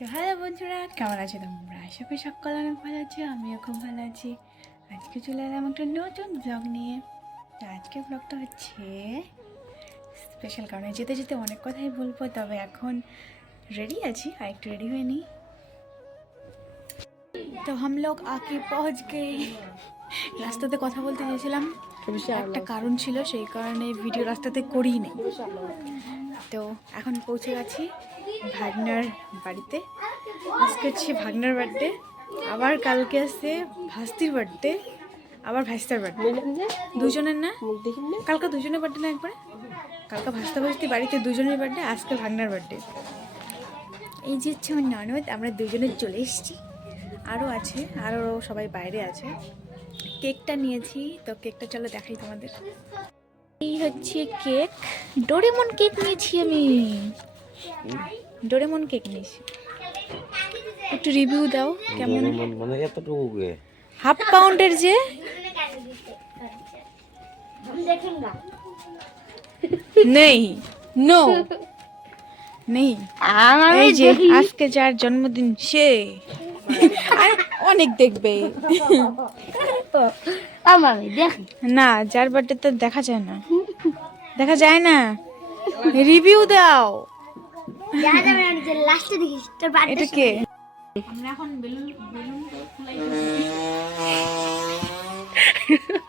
তো হ্যালো বন্ধুরা, কেমন আছো তোমরা? আশা করি সকল অনেক ভালো আছো, আমিও খুব ভালো আছি। আজকে চলে এলাম একটা নতুন ব্লগ নিয়ে। তো আজকে ব্লগটা হচ্ছে স্পেশাল কারণে যেতে যেতে অনেক কথাই বলব, তবে এখন রেডি আছি, আর একটু রেডি হয়ে নিই। তো হাম লোক আকে পৌঁছ গए রাস্তাতে কথা বলতে গেছিলাম। একটা কারণ ছিল সেই কারণে ভিডিও রাস্তাতে করিই নেই। তো এখন পৌঁছে গেছি ভাগনার বাড়িতে। আজকে হচ্ছে ভাগনার বার্থডে আবার কালকে আসছে ভাস্তির বার্থডে আবার ভাস্তার বার্থডে দুজনের না? কালকে দুজনের বার্থডে না একবারে? কালকে ভাস্তা ভাস্তি বাড়িতে দুজনের বার্থডে আজকে ভাগনার বার্থডে এই যে হচ্ছে আমার ননদ আমরা দুজনে চলে এসেছি। আরও আছে আরও সবাই বাইরে আছে। কেকটা নিয়েছি তো কেকটা চলো দেখাই তোমাদের। এই হচ্ছে কেক। ডোরেমন কেক নিয়েছি আমি। ডোরেমন কেক নিয়েছি। একটু রিভিউ দাও কেমন? মানে এতটুকু গে হাফ পাউন্ডের যে নেই নো নেই। এই যে আজকে যার জন্মদিন সে। আর অনেক দেখবে। আমার দেখি। না যার বার্থডে তো দেখা যায় না। দেখা যায় না। রিভিউ দাও। দেখা যাবে না যে লাস্টে দেখিস তোর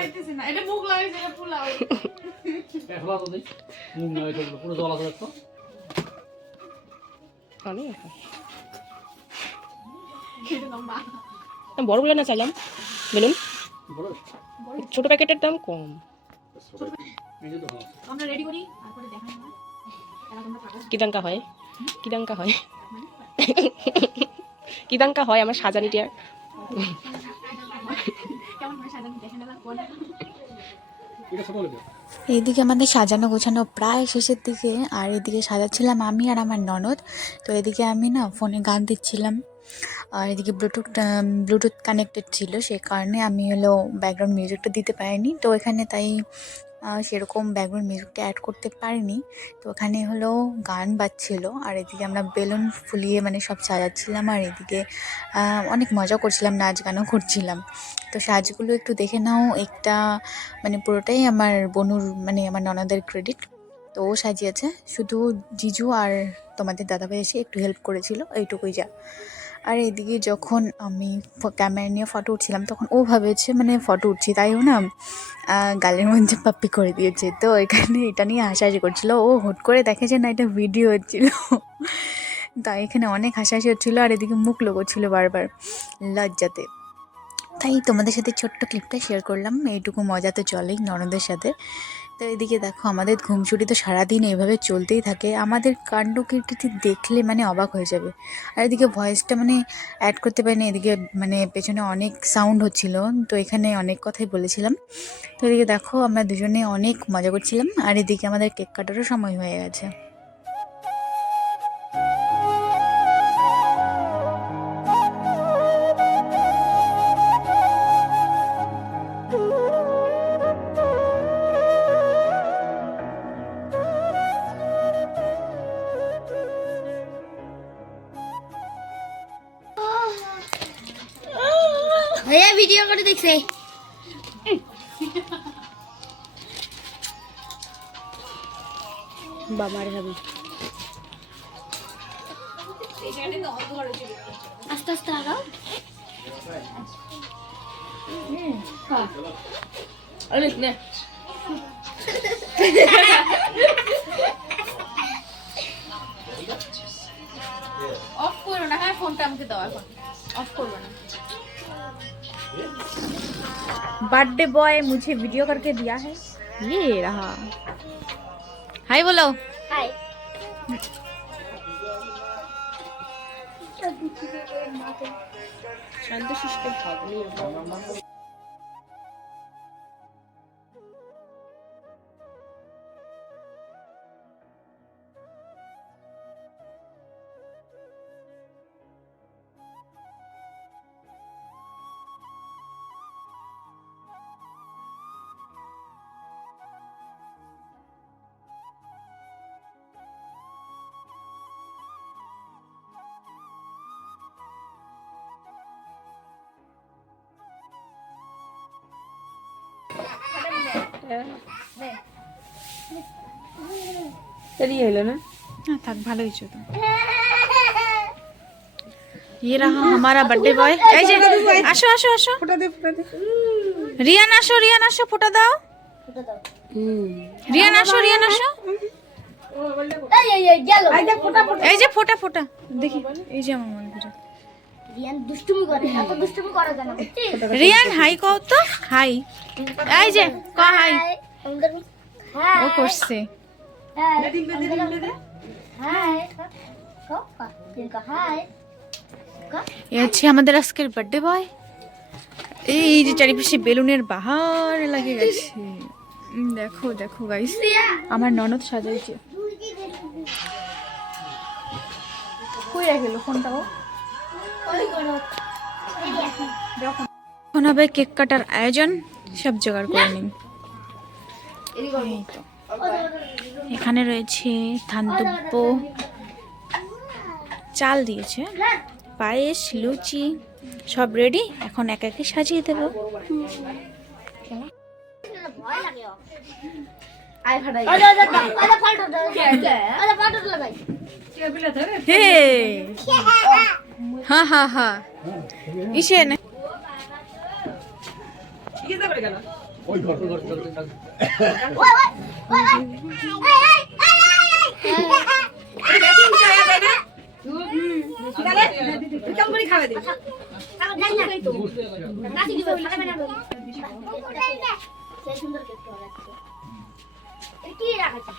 পাইতেছে না। এটা মুখ লাগাইছে এটা ফুলাও এখন তো দেখ মুখ নয় পুরো জল আছে দেখো বড়গুলো না চাইলাম। বেলুন। বড়? ছোট প্যাকেটের দাম কম। তো হ্যাঁ। আমরা রেডি করি তারপরে দেখাই আমরা। তারা তোমরা কাগজ কি দাঙ্কা হয়? কি দাঙ্কা হয়? হয়? আমার সাজানিটা কেমন হয় সাজানো দেখে নেবা কোন এইদিকে আমাদের সাজানো গোছানো প্রায় শেষের দিকে, আর এদিকে সাজাচ্ছিলাম আমি আর আমার ননদ। তো এদিকে আমি না ফোনে গান দিচ্ছিলাম। আর এদিকে ব্লুটুথ ব্লুটুথ কানেক্টেড ছিল, সে কারণে আমি হলো ব্যাকগ্রাউন্ড মিউজিকটা দিতে পারিনি। তো এখানে তাই সেরকম ব্যাকগ্রাউন্ড মিউজিকটা অ্যাড করতে পারিনি। তো ওখানে হলো গান বাজছিল, আর এদিকে আমরা বেলুন ফুলিয়ে মানে সব সাজাচ্ছিলাম, আর এদিকে অনেক মজা করছিলাম, নাচ গানও করছিলাম। তো সাজগুলো একটু দেখে নাও, একটা মানে পুরোটাই আমার বনুর মানে আমার ননদের ক্রেডিট তো ও সাজিয়েছে, শুধু জিজু আর তোমাদের দাদাভাই এসে একটু হেল্প করেছিল, এইটুকুই যা। আর এদিকে যখন আমি ক্যামেরা নিয়ে ফটো উঠছিলাম, তখন ও ভাবেছে মানে ফটো উঠছি, তাই ও না গালের মধ্যে পাপ্পি করে দিয়েছে। তো এখানে এটা নিয়ে হাসাহাসি করছিল। ও হুট করে দেখে যে না, এটা ভিডিও হচ্ছিল। তাই এখানে অনেক হাসাহাসি হচ্ছিল আর এদিকে মুখ লোগোচ্ছিল বারবার লজ্জাতে। তাই তোমাদের সাথে ছোট্ট ক্লিপটা শেয়ার করলাম। এইটুকু মজা তো চলেই ননদের সাথে। তো এদিকে দেখো, আমাদের ঘুমছুটি তো সারাদিন এভাবে চলতেই থাকে। আমাদের কাণ্ড কীর্তি দেখলে মানে অবাক হয়ে যাবে। আর এদিকে ভয়েসটা মানে অ্যাড করতে পারিনি, এদিকে মানে পেছনে অনেক সাউন্ড হচ্ছিল, তো এখানে অনেক কথাই বলেছিলাম। তো এদিকে দেখো, আমরা দুজনে অনেক মজা করছিলাম, আর এদিকে আমাদের কেক কাটারও সময় হয়ে গেছে। ভাইয়া ভিডিও করে দেখছে। বাবার আস্তে আস্তে আগাও। অফ করো না হ্যাঁ ফোনটা আমাকে দাও এখন। অফ করব না। बर्थडे बॉय मुझे वीडियो करके दिया है। ये रहा। हाय बोलो। हाय शांत शिष्ट দেরি হলো না हाँ थक ভালো হয়েছে তো ये रहा हमारा बर्थडे बॉय এই যে আসো আসো আসো ফোটা দে ফোটা দে রিয়ান আসো রিয়ান আসো ফোটা দাও রিয়ান আসো রিয়ান আসো এই এই এই গেল এই যে ফোটা ফোটা দেখি এই যে আমার মন্দিরে রিয়ান হাই কও তো। হাই। এই যে ক হাই। ও করছে। এ হচ্ছে আমাদের আজকের বার্থডে বয় এই যে চারিপাশে বেলুনের বাহার লাগে গেছে। দেখো দেখো গাইস আমার ননদ সাজাইছে। কই গেল ফোনটা ও? এখন হবে কেক কাটার আয়োজন সব জোগাড় করে নিন এখানে রয়েছে থানদুব্য চাল দিয়েছে পায়েস লুচি সব রেডি এখন এক একে সাজিয়ে দেবো হে হ্যাঁ হ্যাঁ হ্যাঁ। ইসে নে কি রাখছে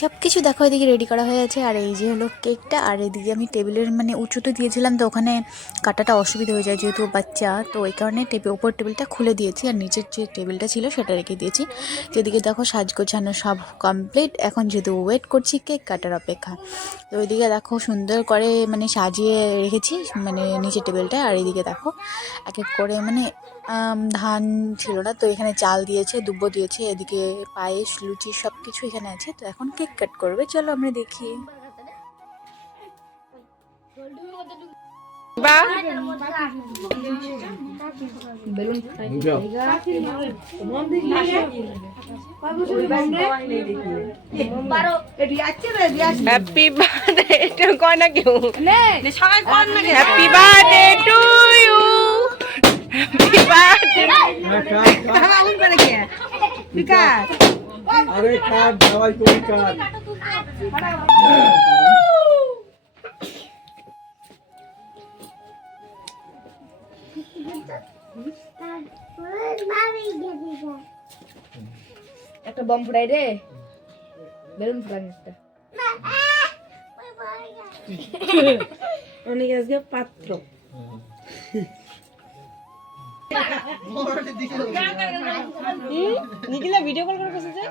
সব কিছু দেখো, এদিকে রেডি করা হয়ে আছে, আর এই যে হলো কেকটা আর এদিকে আমি টেবিলের মানে উঁচুতে দিয়েছিলাম, তো ওখানে কাটাটা অসুবিধা হয়ে যায় যেহেতু বাচ্চা, তো ওই কারণে টেবিল ওপর টেবিলটা খুলে দিয়েছি, আর নিচের যে টেবিলটা ছিল সেটা রেখে দিয়েছি। তো এদিকে দেখো সাজ গোছানো সব কমপ্লিট এখন যেহেতু ওয়েট করছি কেক কাটার অপেক্ষা। তো ওইদিকে দেখো, সুন্দর করে মানে সাজিয়ে রেখেছি মানে নিচের টেবিলটা আর এদিকে দেখো, এক এক করে মানে ধান ছিল না তো এখানে চাল দিয়েছে দুব্বো দিয়েছে এদিকে পায়েস লুচি সব কিছু এখানে আছে তো এখন কেক কাট করবে চলো আমরা দেখি। হ্যাপি বার্থডে এটা কয় না কেউ? Happy birthday to you happy birthday আরে কাট সবাই তুমি কাট একটা বম ফুটাই রে বেলুন ফুটাই একটা অনেক আজকে পাত্র নিখিলা ভিডিও কল করে কাছে যে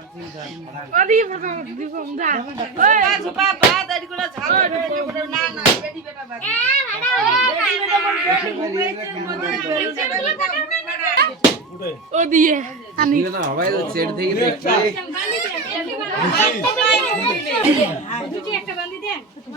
ঠিক না সবাই তো সেট থেকে দেখছি দিলেন না দেখিস এইখানে রাখ। ওই যে আরে সোমবার আছে না নিকে পকড়া ধরে তো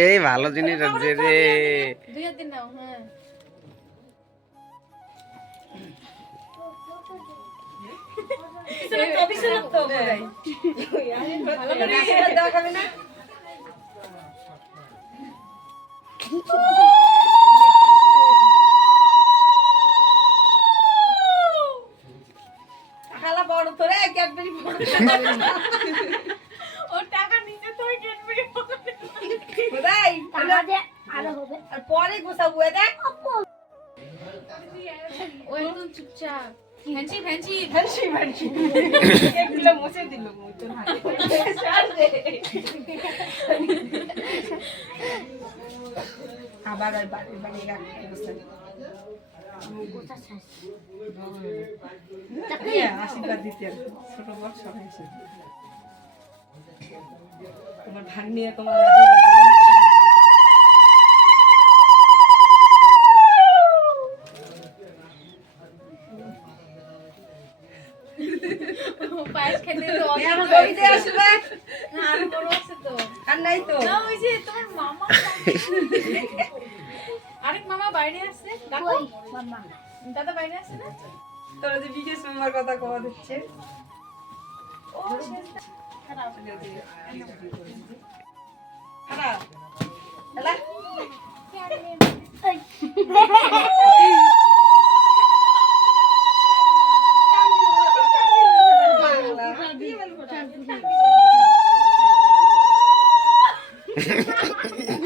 এই ভালো জিনিস আছে রে। দুই দিন নাও হ্যাঁ। ভালো করে দেওয়া খাবে না খালা বড় তোরে ক্যাডবেরি ওর টাকা নিচে তো ক্যাডবেরি কোথায়? আরও হবে। আর পরে গোছাবো এ দেখ। ও একদম চুপচাপ। Fancy fancy. Fancy fancy. এগুলো মুছে দিল মুতন আবার ওই বাড়ি বাড়ি রাখতে বসে আশীর্বাদ দিতে ছোট বড় সবাই তোমার ভাগ্নি তোমার পায়েস খেতে তো আর নাই তো না ওই যে তোমার মামা মামা বাইরে আছে? দেখো। কই? দাদা বাইরে আছে না? তোরা যে বিশেষ মামার কথা কওয়া দিচ্ছে। ও খারাপ। খারাপ।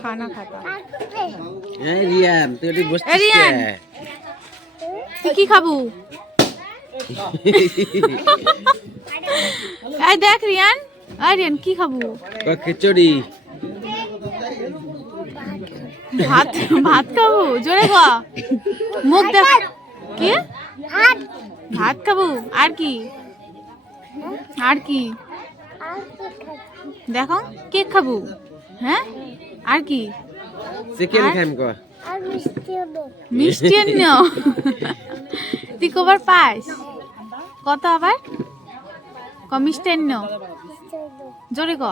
খানা খাতা রিয়ান তুই রিয়ান। তুই কি খাবু এই দেখ রিয়ান এই রিয়ান। কি খাব খিচুড়ি ভাত ভাত খাব জোরে ক মুখ দেখ। কি? ভাত। খাব? আর কি? আর কি? দেখো কেক খাব? হ্যাঁ? আর কি? চিকেন? খাইম ক আর মিষ্টি অন্য তুই কবার পাস? কত আবার? ক মিষ্টি অন্য জোরে ক।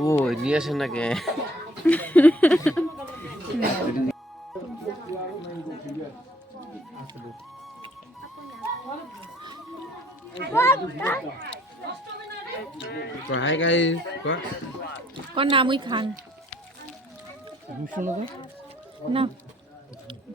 ও নিয়ে আসেন না কে তো হাই গাইস কোন নামই খান। না।